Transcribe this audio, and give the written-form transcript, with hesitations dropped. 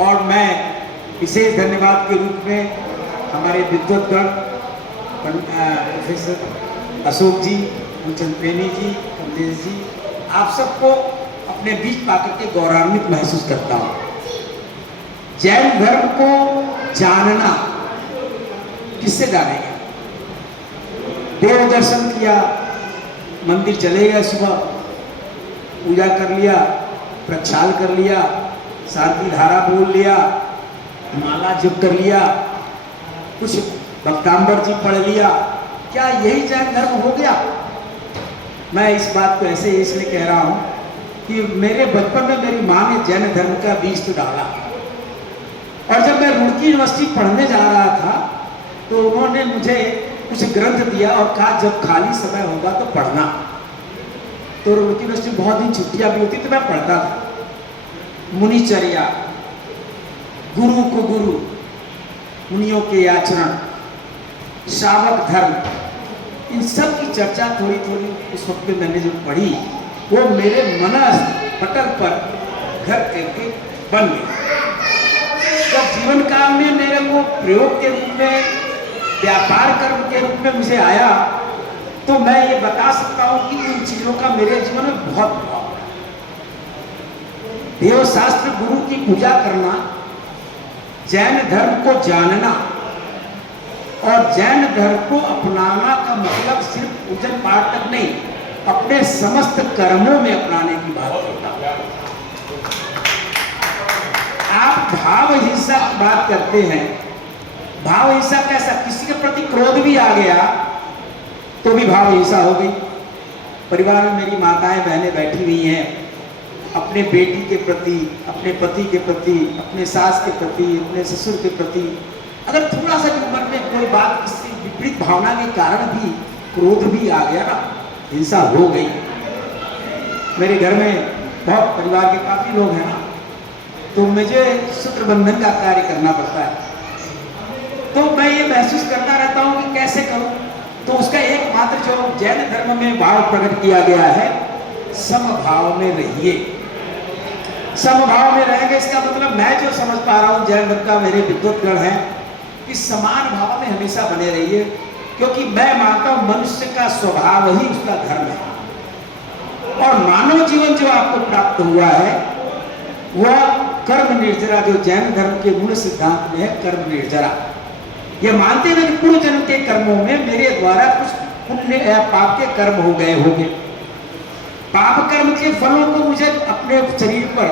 और मैं विशेष धन्यवाद के रूप में हमारे विद्वतगण प्रोफेसर अशोक जी, मूलचंद प्रेमी जी, कमलेश जी, आप सबको अपने बीच पाकर के गौरवान्वित महसूस करता हूँ। जैन धर्म को जानना किससे जानेंगे? देव दर्शन किया, मंदिर चले गए, सुबह पूजा कर लिया, प्रक्षाल कर लिया, शांति धारा बोल लिया, माला जप कर लिया, कुछ भक्तांबर जी पढ़ लिया, क्या यही जैन धर्म हो गया? मैं इस बात को ऐसे इसलिए कह रहा हूं कि मेरे बचपन में मेरी माँ ने जैन धर्म का बीज तो डाला, और जब मैं रुड़की यूनिवर्सिटी पढ़ने जा रहा था तो उन्होंने मुझे कुछ ग्रंथ दिया और कहा जब खाली समय होगा तो पढ़ना। तो रुड़की यूनिवर्सिटी बहुत दिन छुट्टियां भी होती तो मैं पढ़ता था। मुनिचर्या, गुरु को गुरु, मुनियों के आचरण, श्रावक धर्म, इन सब की चर्चा थोड़ी थोड़ी उस वक्त में मैंने जो पढ़ी वो मेरे मनस पटल पर घर करके बन गई। जब जीवन काल में मेरे को प्रयोग के रूप में, व्यापार कर्म के रूप में मुझे आया तो मैं ये बता सकता हूं कि इन चीजों का मेरे जीवन में बहुत प्रभाव है। देव शास्त्र, गुरु की पूजा करना, जैन धर्म को जानना और जैन धर्म को अपनाना का मतलब सिर्फ पूजन पाठ तक नहीं, अपने समस्त कर्मों में अपनाने की बात होता है। आप भाव हिंसा की बात करते हैं, भाव हिंसा कैसा? किसी के प्रति क्रोध भी आ गया तो भी भाव हिंसा हो गई। परिवार में मेरी माताएं बहनें बैठी हुई हैं, अपने बेटी के प्रति, अपने पति के प्रति, अपने सास के प्रति, अपने ससुर के प्रति अगर थोड़ा सा भी उम्र में कोई बात, किसी विपरीत भावना के कारण भी क्रोध भी आ गया ना, हिंसा हो गई। मेरे घर में बहुत परिवार के काफी लोग हैं ना, तो मुझे सूत्र बंधन का कार्य करना पड़ता है। तो मैं ये महसूस करता रहता हूँ कि कैसे करूँ। तो उसका एकमात्र जो जैन धर्म में भाव प्रकट किया गया है, समभाव में रहिए। समभाव में रहेंगे, इसका मतलब मैं जो समझ पा रहा हूँ जैन धर्म का, मेरे विद्वतगण हैं कि समान भाव में हमेशा बने रहिए, क्योंकि मैं मानता हूँ मनुष्य का स्वभाव ही उसका धर्म है। और मानव जीवन जो आपको प्राप्त हुआ है वह कर्म निर्जरा, जो जैन धर्म के मूल सिद्धांत में है, कर्म निर्जरा। ये मानते हैं कि पूर्व जन्म के कर्मों में मेरे द्वारा कुछ पुण्य या पाप के कर्म हो गए होंगे, पाप कर्म के फलों को मुझे अपने शरीर पर